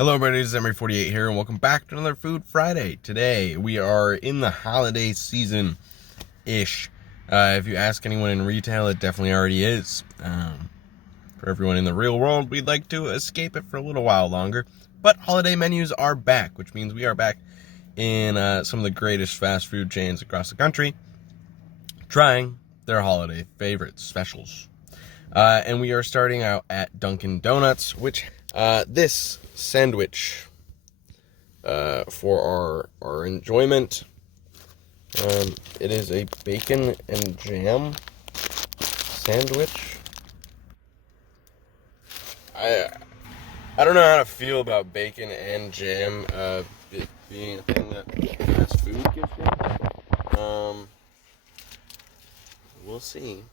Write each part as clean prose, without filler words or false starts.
Hello everybody, this is Emery48 here, and welcome back to another Food Friday. Today, we are in the holiday season-ish. If you ask anyone in retail, it definitely already is. For everyone in the real world, we'd like to escape it for a little while longer. But holiday menus are back, which means we are back in some of the greatest fast food chains across the country, trying their holiday favorites, specials. And we are starting out at Dunkin' Donuts, which this sandwich for our enjoyment. It is a bacon and jam sandwich. I don't know how to feel about bacon and jam it being a thing that fast food gives you. We'll see.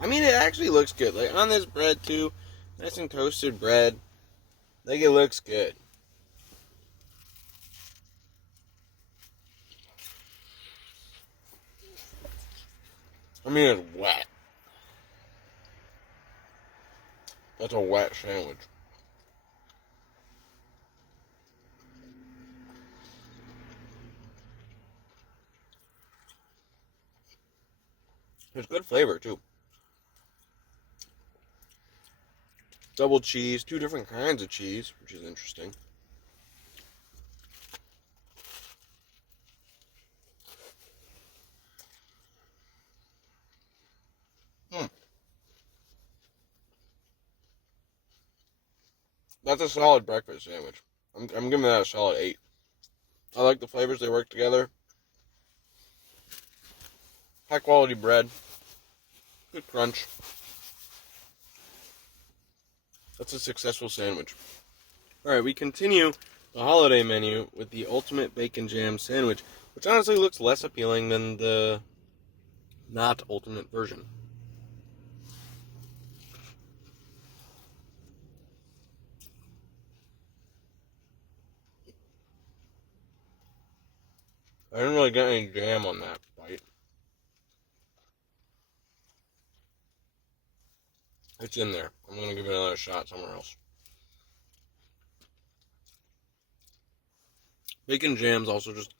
I mean, it actually looks good. Like, on this bread, too. Nice and toasted bread. Like, it looks good. I mean, it's wet. That's a wet sandwich. There's good flavor, too. Double cheese, two different kinds of cheese, which is interesting. That's a solid breakfast sandwich. I'm giving that a solid 8. I like the flavors, they work together. High quality bread. Good crunch. That's a successful sandwich. Alright, we continue the holiday menu with the ultimate bacon jam sandwich, which honestly looks less appealing than the not ultimate version. I didn't really get any jam on that bite. It's in there. I'm going to give it another shot somewhere else. Bacon jam's also just...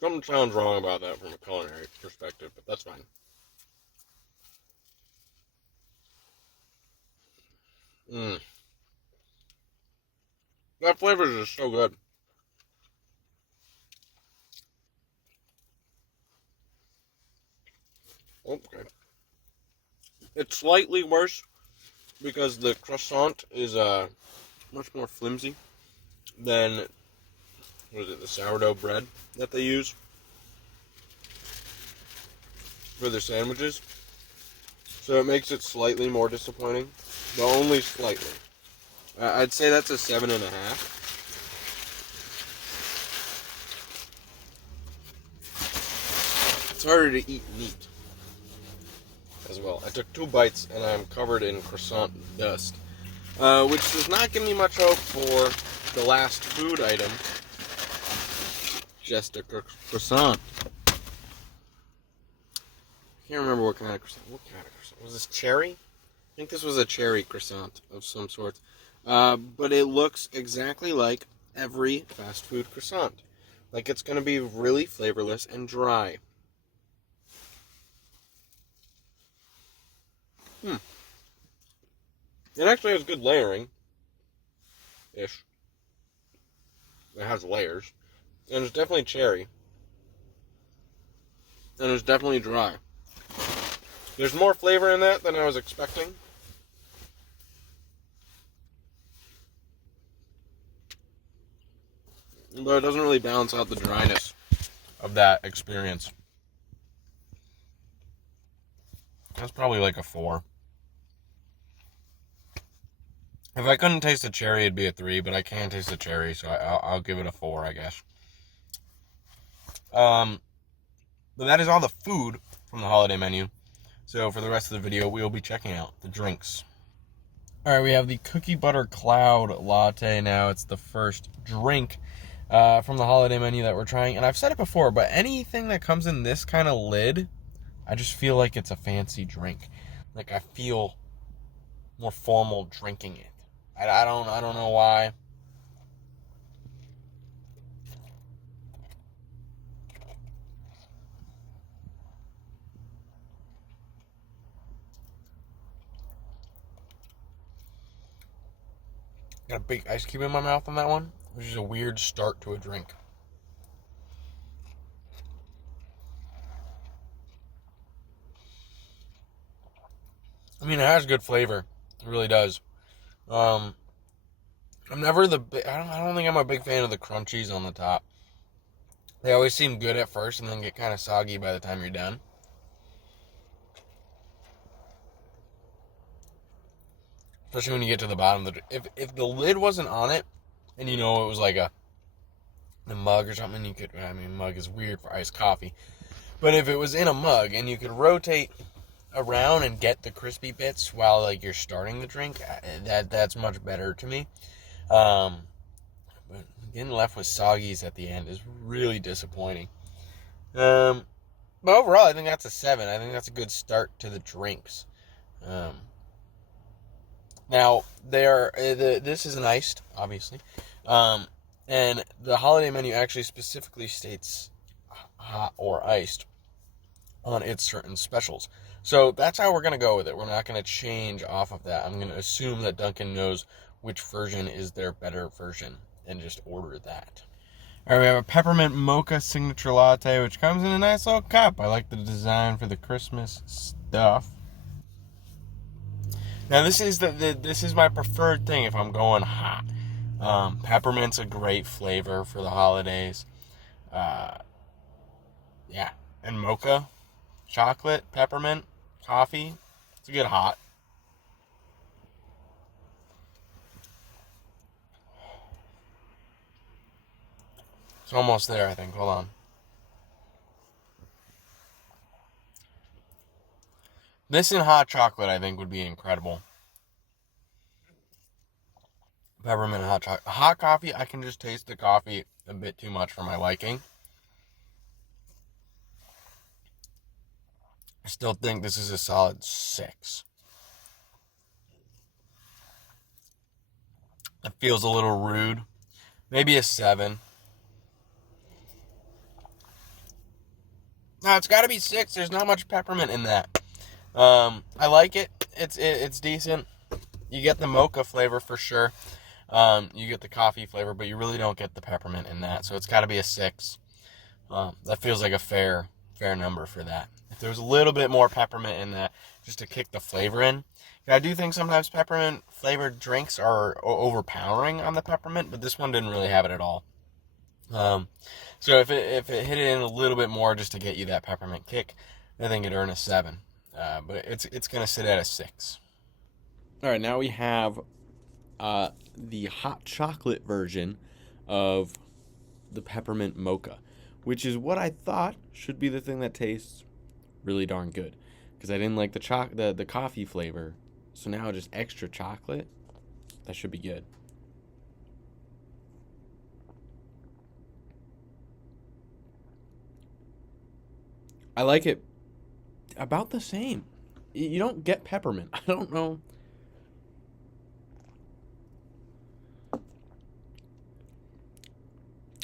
Something sounds wrong about that from a culinary perspective, but that's fine. That flavor is just so good. Okay. It's slightly worse because the croissant is much more flimsy than, the sourdough bread that they use for their sandwiches. So it makes it slightly more disappointing, but only slightly. I'd say that's a 7.5. It's harder to eat meat as well. I took 2 bites and I'm covered in croissant dust, which does not give me much hope for the last food item, just a croissant. I can't remember what kind of croissant. Was this cherry? I think this was a cherry croissant of some sort. But it looks exactly like every fast food croissant. Like it's going to be really flavorless and dry. It actually has good layering. Ish. It has layers. And it's definitely cherry. And it's definitely dry. There's more flavor in that than I was expecting. But it doesn't really balance out the dryness of that experience. That's probably like a 4. If I couldn't taste the cherry, it'd be a 3, but I can taste the cherry, so I'll give it a 4, I guess. But that is all the food from the holiday menu. So for the rest of the video, we will be checking out the drinks. Alright, we have the Cookie Butter Cloud Latte now. It's the first drink from the holiday menu that we're trying. And I've said it before, but anything that comes in this kind of lid, I just feel like it's a fancy drink. Like, I feel more formal drinking it. I don't know why. Got a big ice cube in my mouth on that one, which is a weird start to a drink. I mean, it has good flavor. It really does. I'm never I don't think I'm a big fan of the crunchies on the top. They always seem good at first and then get kind of soggy by the time you're done. Especially when you get to the bottom. If the lid wasn't on it, and it was like a mug or something, mug is weird for iced coffee. But if it was in a mug and you could rotate around and get the crispy bits while like you're starting the drink, that's much better to me. But getting left with soggies at the end is really disappointing. But overall, I think that's a 7. I think that's a good start to the drinks. Now, this is an iced, obviously. And the holiday menu actually specifically states hot or iced on its certain specials. So that's how we're going to go with it. We're not going to change off of that. I'm going to assume that Dunkin knows which version is their better version and just order that. All right, we have a peppermint mocha signature latte, which comes in a nice little cup. I like the design for the Christmas stuff. Now this is my preferred thing if I'm going hot. Peppermint's a great flavor for the holidays. Yeah, and mocha, chocolate, peppermint, coffee. It's a good hot. It's almost there, I think. Hold on. This and hot chocolate, I think, would be incredible. Peppermint and hot chocolate. Hot coffee, I can just taste the coffee a bit too much for my liking. I still think this is a solid 6. It feels a little rude. Maybe a 7. No, it's got to be 6. There's not much peppermint in that. I like it. It's decent. You get the mocha flavor for sure. You get the coffee flavor, but you really don't get the peppermint in that. So it's got to be a 6. That feels like a fair number for that. If there was a little bit more peppermint in that, just to kick the flavor in. I do think sometimes peppermint flavored drinks are overpowering on the peppermint, but this one didn't really have it at all. So if it hit it in a little bit more just to get you that peppermint kick, I think it'd earn a 7. But it's gonna sit at a 6. All right, now we have the hot chocolate version of the peppermint mocha, which is what I thought should be the thing that tastes really darn good, because I didn't like the coffee flavor. So now just extra chocolate, that should be good. I like it about the same. You don't get peppermint. I don't know.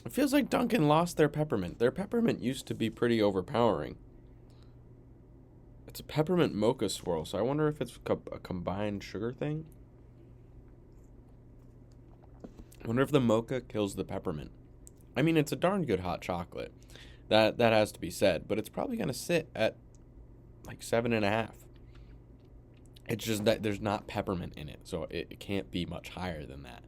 It feels like Dunkin lost their peppermint. Their peppermint used to be pretty overpowering. It's a peppermint mocha swirl, so I wonder if it's a combined sugar thing. I wonder if the mocha kills the peppermint. I mean, it's a darn good hot chocolate. That has to be said, but it's probably going to sit at like 7.5. It's just that there's not peppermint in it, so it can't be much higher than that.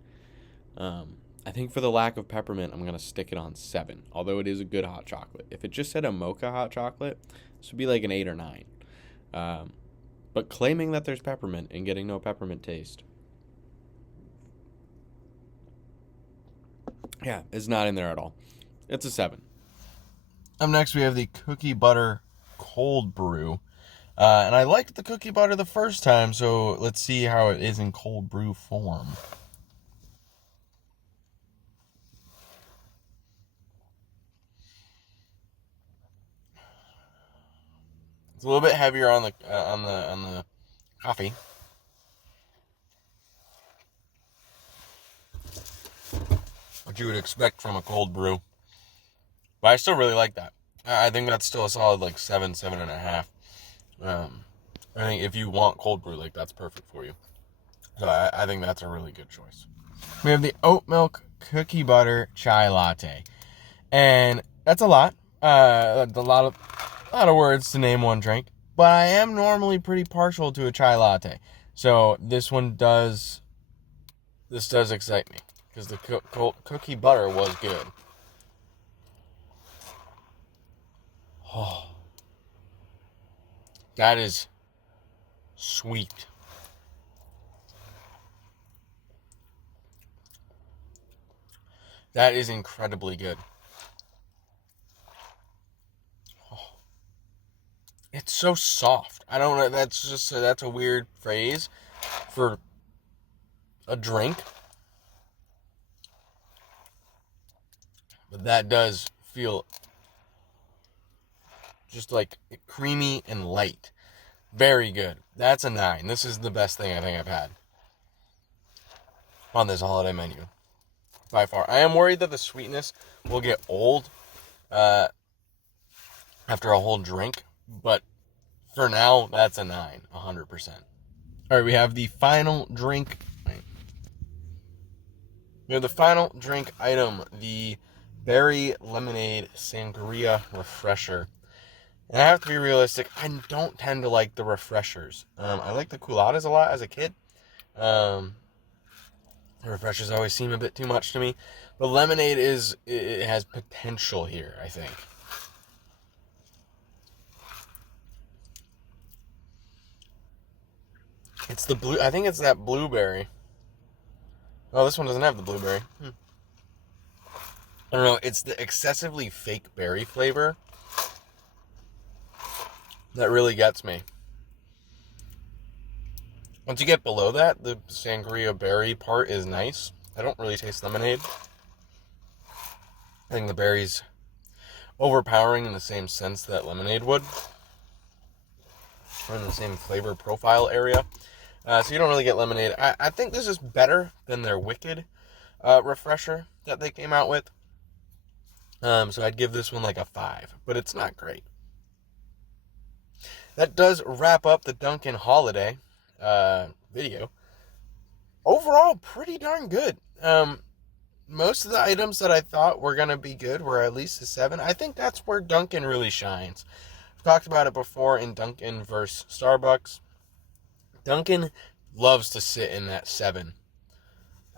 I think for the lack of peppermint, I'm going to stick it on 7, although it is a good hot chocolate. If it just said a mocha hot chocolate, this would be like an 8 or 9. But claiming that there's peppermint and getting no peppermint taste, yeah, it's not in there at all. It's a 7. Up next, we have the cookie butter cold brew. And I liked the cookie butter the first time, so let's see how it is in cold brew form. It's a little bit heavier on the coffee. what you would expect from a cold brew. But I still really like that. I think that's still a solid like 7.5. I think if you want cold brew, like that's perfect for you. So I think that's a really good choice. We have the oat milk cookie butter chai latte, and that's a lot. A lot of words to name one drink. But I am normally pretty partial to a chai latte, so this does excite me because the cookie butter was good. Oh, that is sweet. That is incredibly good. Oh, it's so soft. I don't know. That's a weird phrase for a drink, but that does feel just like creamy and light. Very good. That's a 9. This is the best thing I think I've had on this holiday menu by far. I am worried that the sweetness will get old after a whole drink, but for now, that's a 9, 100%. All right, we have the final drink. We have the final drink item, the berry lemonade sangria refresher. And I have to be realistic, I don't tend to like the refreshers. I like the culottes a lot as a kid. The refreshers always seem a bit too much to me. But lemonade it has potential here, I think. It's the blue, I think it's that blueberry. Oh, this one doesn't have the blueberry. I don't know, it's the excessively fake berry flavor that really gets me. Once you get below that, the sangria berry part is nice. I don't really taste lemonade. I think the berry's overpowering in the same sense that lemonade would. Or in the same flavor profile area. So you don't really get lemonade. I think this is better than their Wicked refresher that they came out with. So I'd give this one like a 5. But it's not great. That does wrap up the Dunkin' holiday video. Overall, pretty darn good. Most of the items that I thought were going to be good were at least a 7. I think that's where Dunkin' really shines. I've talked about it before in Dunkin' versus Starbucks. Dunkin' loves to sit in that 7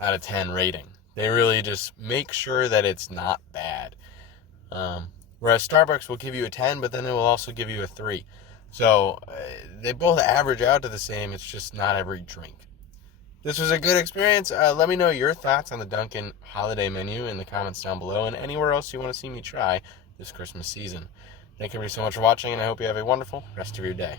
out of 10 rating. They really just make sure that it's not bad. Whereas Starbucks will give you a 10, but then it will also give you a 3. So they both average out to the same. It's just not every drink. This was a good experience. Let me know your thoughts on the Dunkin' holiday menu in the comments down below and anywhere else you want to see me try this Christmas season. Thank you so much for watching, and I hope you have a wonderful rest of your day.